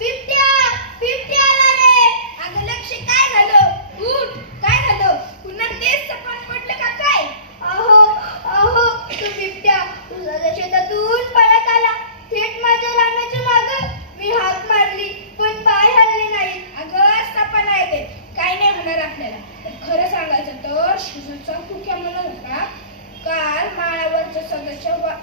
बिबट्या बिबट्या आला रे. अगं लक्ष काय झालं? उठ, काय झालं? पुन्हा तेच सपाट पडलं का काय? अहो अहो तू बिबट्या तुझ्या शेतातून पळत आला थेट माझ्या रानाच्या मागं. मी हाक मारली पण पाय हलले नाही. अगं सपा नाही ते काय नाही होणार आपल्याला. पण खरं सांगायचं तर शिजूचा कुक्या म्हणत होता काल माळावरच्या सगळ्याच्या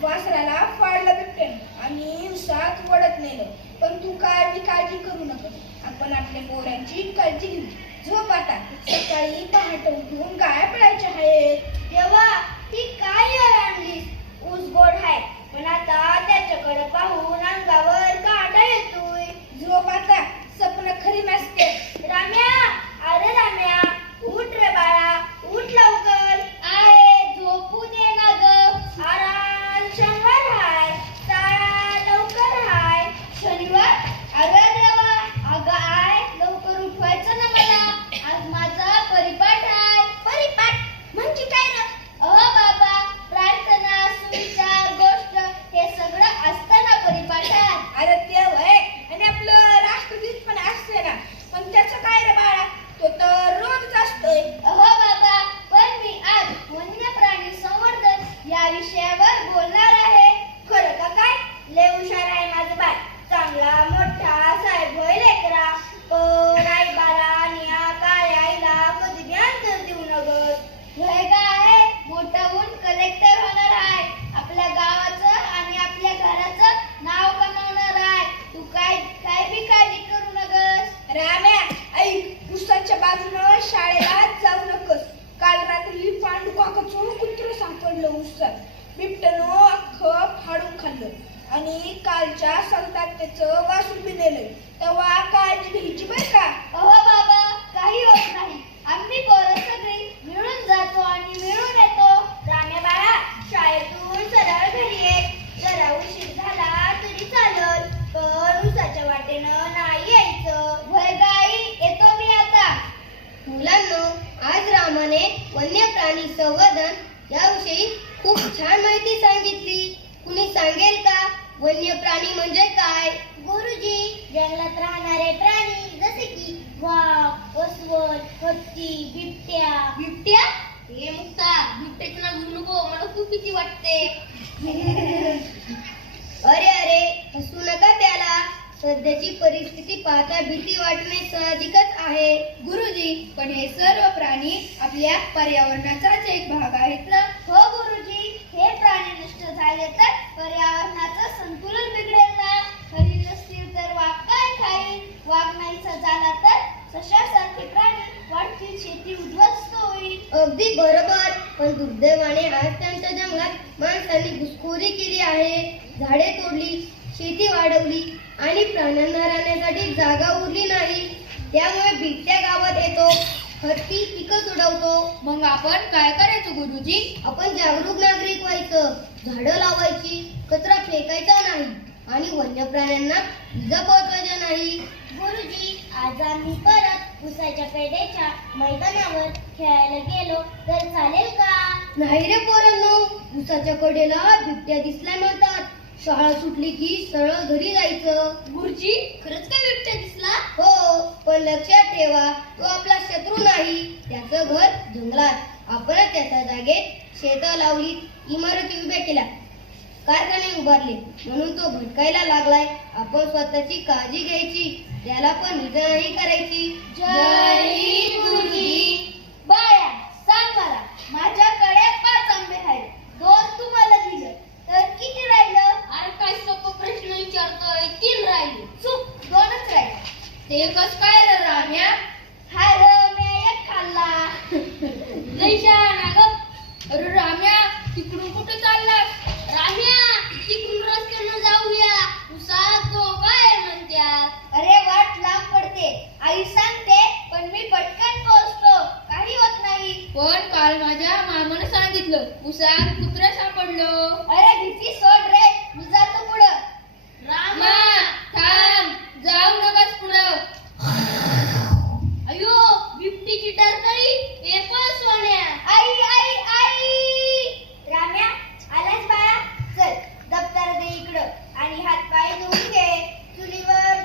वासराला फाडलं बिबट्यानं आणि उसात वडत नेलं. पण तू काळजी करू नको. आपण आपल्या पोरांची काळजी घेऊ. झोप आता. सकाळी पहाटे उठून गाया पिळायच्या आहेत. देवा ती काय आणलीस? ऊस गोड आहे पण आता त्याच्याकडे पाहून अंगावर काटा येतोय. झोप आता. स्वप्न खरी नसते. राम्या अरे राम्या उठ रे बाळा उठ लवकर. आहे झोपू दे ना ग. आराम शनिवार हाय शाळा लवकर हाय. शनिवार? अगं देवा अगं आय लवकर उठवायचं ना मला. आज माझा परिपाठ आहे. परिपाठ म्हणजे काय रे? अहो बाबा प्रार्थना सुविचार गोष्ट हे सगळं असतं ना परिपाठात. अरे ते वय आणि आपलं राष्ट्रगीत पण असते ना. पण त्याचं काय रे बाळा? तो तर रोजच असतोय. अहो बाबा पण मी आज वन्य प्राणी संवर्धन या विषयावर बोलणार आहे. खरं का काय? लय हुशार आहे माझं बाळ. चांगला मोठा साहेब होय लेकरा. पण आई बाळा निया काय आईला कधी बी अंतर देऊ नगत. वय काय मोठा होऊन कलेक्टर होणार आहे. आपल्या गावाचं आणि आपल्या घराचं नाव कमावणार आहे. तू काय बी काळजी करू नगस. राम्या ऐक उसाच्या बाजूनं शाळेला जाऊ नकस. काल रात्री पांडू काकाचं कुत्र सापडलं उसात. बिबट्यानं अख्खं फाडून खाल्लं आणि कालच्या संतात त्याचं वासून बी नेलं. तेव्हा काळजी घ्यायची बरं का. अहो बाबा काही होत नाही. आम्ही पोरं सगळी मिळून जातो आणि मिळून येतो. राम्या बाळा शाळेतून सरळ घरी ये. जरा उशीर झाला तरी चालल पण उसाच्या वाटेनं नाही यायचं. वय गाई येतो मी आता. मुलांनो आज रामाने वन्य प्राणी संवर्धन याविषयी खूप छान माहिती सांगितली. कुणी सांगेल का वन्य प्राणी म्हणजे काय? गुरुजी जंगलात राहणारे प्राणी जसे की वाघ अस्वल हत्ती बिबट्या. बिबट्या? हे मुक्ता बिबट्याचं नाव घेऊ नको मला खूप भीती वाटते. अरे हसू नका त्याला. सध्याची परिस्थिती पाहता भीती वाटणे साहजिकच आहे. गुरुजी पण हे सर्व प्राणी आपल्या पर्यावरणाचाच एक भाग आहेत ना. हो गुरुजी हे प्राणी नष्ट झाले तर पर्यावरणाचं संतुलन बिघडेल ना. हरिण नसतील तर वाघ काय खाईल? वाघ नाहीसा झाला तर सशासारखे प्राणी वाढतील. शेती उद्ध्वस्त होईल. अगदी बरोबर. पण दुर्दैवाने आज त्यांच्या जंगलात माणसांनी घुसखोरी केली आहे. झाडे तोडली शेती वाढवली आणि प्राण्यांना राहण्यासाठी जागा उरली नाही. त्यामुळे बिबट्या गावात येतो. हत्ती पिकं तुडवतो. मग आपण काय करायचं गुरुजी? आपण जागरूक नागरिक व्हायचं. झाडं लावायची कचरा फेकायचा नाही आणि वन्य प्राण्यांना इजा पोहोचवायच्या नाही. गुरुजी आज आम्ही परत उसाच्या पेढ्याच्या मैदानावर खेळायला गेलो तर चालेल का? नाही रे पोरांनो. उसाच्या कडेला बिबट्या दिसलाय म्हणतात. शाळा सुटली की सरळ घरी जायचं. गुरुजी खरंच काय बिबट्या दिसला? हो पण लक्षात ठेवा तो आपला शत्रू नाही. त्याचं घर जंगलात. आपण त्याच्या जागेत शेतं लावली इमारती उभ्या केल्या कारखाने उभारले म्हणून तो भटकायला लागलाय. आपण स्वतःची काळजी घ्यायची. त्याला पण इजा नाही करायची. जय हिंद गुरुजी. बाळा सांग मला माझ्याकडे 5 आंबे आहेत. 2 तुम्हाला दिलं तर किती राहिलं? अरे काय सोपा प्रश्न विचारतोय. 3 राहिले. चूक 2च राहिले. ते कस काय रे राम्या? हा र मी एक खाल्ला. लई शहाणा ग. अरे राम्या तिकडून कुठे चाललास? राम्या तिकडून रस्त्यानं जाऊया. उसात काय म्हणतात. अरे वाट लांब पडते आई सांगते पण मी पटकन पोहोचतो. काही होत नाही. पण काल माझ्या मामानं सांगितलं उसात कुत्रा सापडलं. अरे भीती सोड रे मी जातो पुढं. रामा थांब जाऊ नकास पुढं. अयो बिबटीची टरटरी. हे पण सोन्या. आई आई आई. राम्या आलास बाळा? चल दप्तर दे इकडं आणि हात पाय धुवून घे. चुलीवर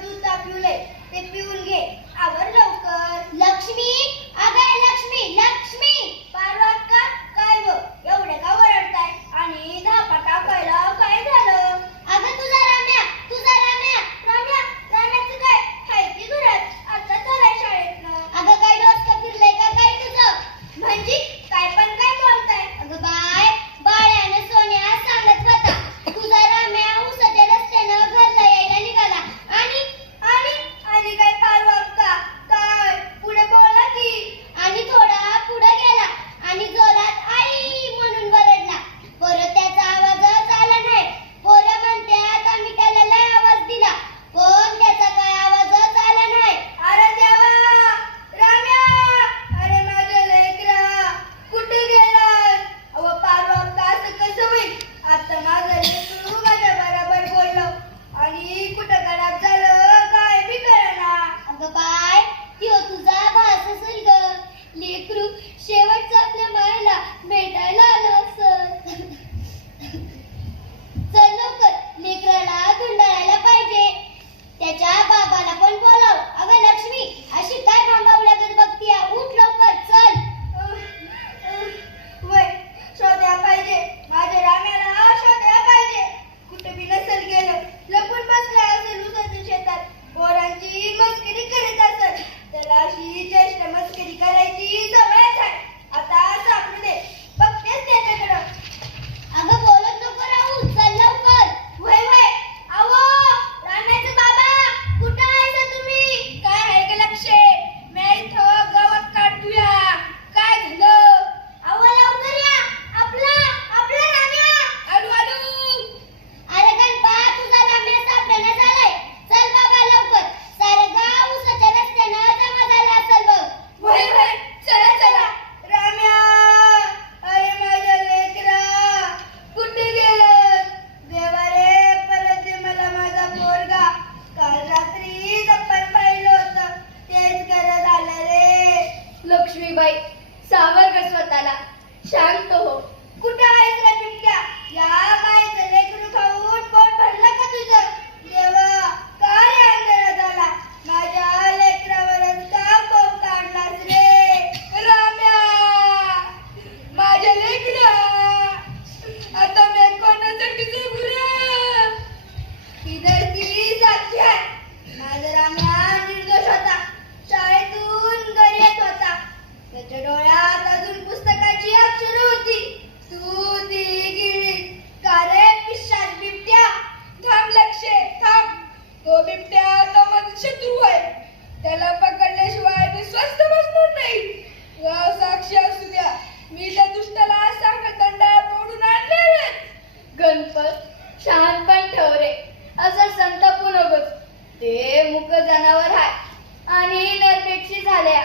झाल्या.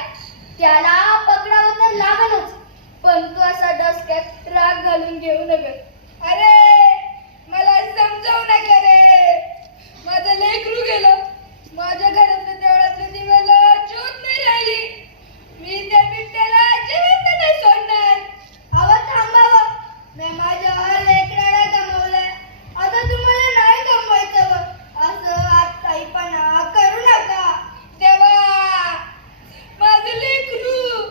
त्याला पकडावं तर लागलच, पण तू असा डोसक्यात राग घालून घेऊ नका. अरे मला समजावू नका रे. माझं लेकरू गेलं, माझ्या घरातल्या देवळातल्या दिव्याला ज्योत नाही राहिली. मी त्या बिबट्याला जिवंत नाही सोडणार. अहो थांबावं, मी माझ्या लेकराला गमावलंय, आता तुम्हाला नाही गमवायचं व. असं आत्ताहीपणा करू नका. देवा, माझं लेकरू,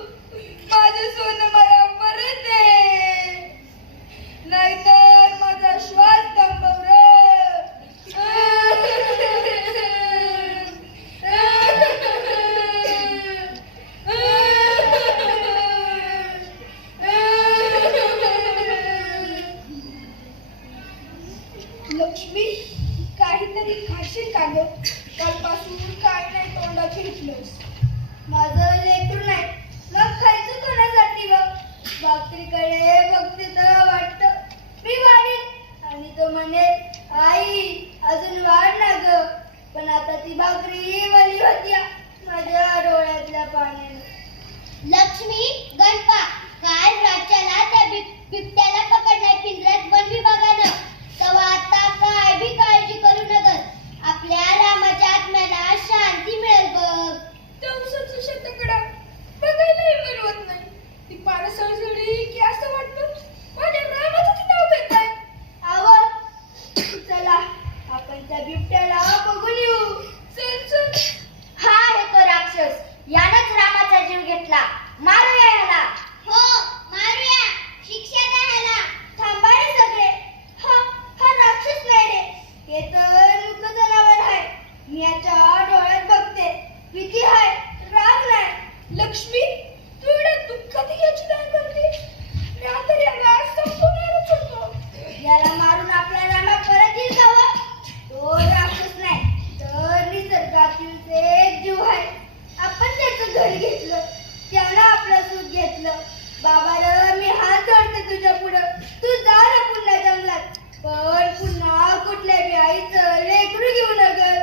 माझं सोनं मला परत दे, नाहीतर माझा श्वास थांबव रे. लक्ष्मी, काहीतरी खाशील का ग? कालपासून काय नाही तोंडात घेतलंस. माझं लेकरू नाही, मग खायचं कोणासाठी ग? भाकरीकडे बघते तर वाटतं मी वाढेन, आणि तो म्हणेल आई अजून वाढ ना ग. पण आता ती भाकरी वली होती माझ्या डोळ्यातल्या पाण्याने. लक्ष्मी, गणपा, काल रातच्याला त्या बिबट्याला पकडण्यात पिंजऱ्यात वन विभागानं. तेव्हा आता काय बी काळजी करू नकस. आपल्या रामाच्या आत्म्याला शांती मिळेल बघ. दिवसाचं शेताकडं बघायलाही मिळवत नाही. ती पानं सळसळली की असं वाटतं माझ्या रामाचंच नाव घेत आहे. आव, चला आपण त्या बिबट्याला बघून येऊ. चल चल. हा आहे तो राक्षस, यानंच रामाचा जीव घेतला. मारूया याला. हो, मारूया. शिक्षा द्या ह्याला. थांबा रे सगळे. हा राक्षस नाही रे, हे तर मुक जनावर आहे. मी याच्या डोळ्यात बघते, भीती आहे, राग नाही. लक्ष्मी, तू एवढ्या दुःखात याची काय करते? मी आता याला संपवणारच होतो. याला मारून आपला रामा परत येईल का व? तो राक्षस नाही तर निसर्गातील एक जीव आहे. आपण त्याचं घर घेतलं, त्यानं आपलं सुख घेतलं. बाबा र, मी हात जोडते तुझ्या पुढं, तू जा रे पुन्हा जंगलात, पण पुन्हा कुठल्या बी आईचं लेकरू घेऊ नका.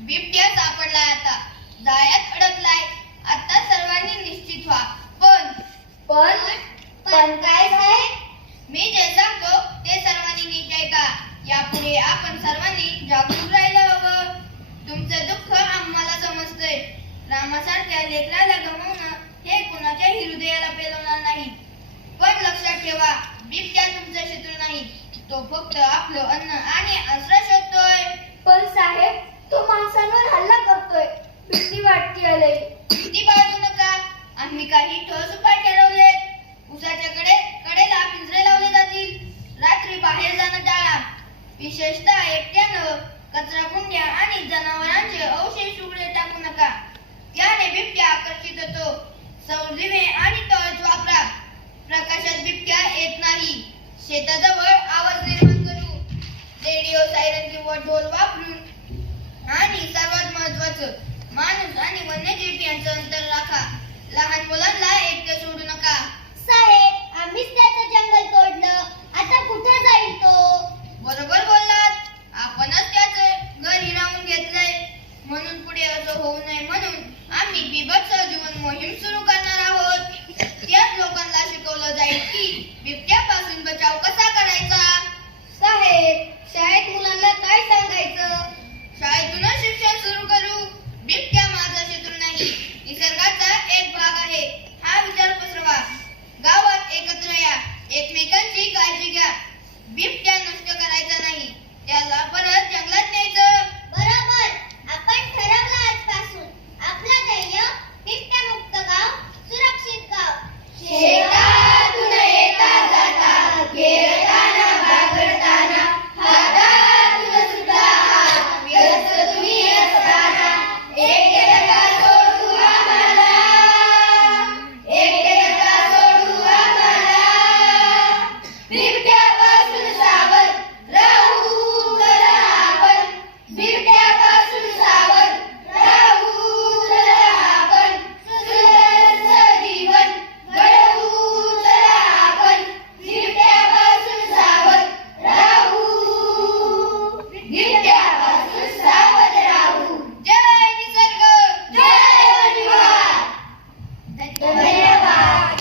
बिबट्या सापडलाय, आता जाळ्यात अडकलाय. आता सर्वांनी निश्चित व्हा. पण काय साहेब? मी जे सांगतो ते सर्वांनी नीट ऐका. यापुढे आपण सर्वांनी जागरूक राहायला हवं. तुमचं दुःख आम्हाला समजतंय. रामासारख्या लेकराला गमावणं हे कुणाच्याही हृदयाला पेलवणार नाही. पण लक्षात ठेवा, बिबट्या तुमचा शत्रू नाही. तो फक्त आपलं अन्न आणि आश्रय शोधतोय. पण साहेब, तो माणसांवर हल्ला करतोय, भीती वाटते आलंय. भीती बाळगू नका. आम्ही काही ठोस उपाय ठरवले. उसाच्या कडेला पिंजरे लावले जातील. रात्री बाहेर जाणं टाळा. विशेषतः एकट्यानं कचरा कुंड्या आणि जनावरांचे अवशेष उघडे टाकू नका. त्याने बिबट्या आकर्षित होतो. सौर दिवे आणि टॉर्च वापरा. प्रकाशात बिबट्या येत नाही. शेताजवळ आवाज निर्माण करू. रेडिओ, सायरन किंवा ढोल वापरून. आणि सर्वात महत्त्वाचं, माणूस आणि वन्यजीव यांचं अंतर राखा. लहान मुलांना एकटं सोडू नका. साहेब, आम्हीच त्याचं जंगल तोडलं, आता कुठे जाईल तो? बरोबर बोललात. आपणच त्याचं घर हिरावून घेतलंय. म्हणून पुढे असं होऊ नये म्हणून आम्ही बिभत्स जीवन मोहीम सुरू करणार आहोत. त्यात लोकांना शिकवलं जाईल की बिबट्यापासून बचाव कसा करायचा. साहेब, शाळेत मुलांना काय सांगायचं?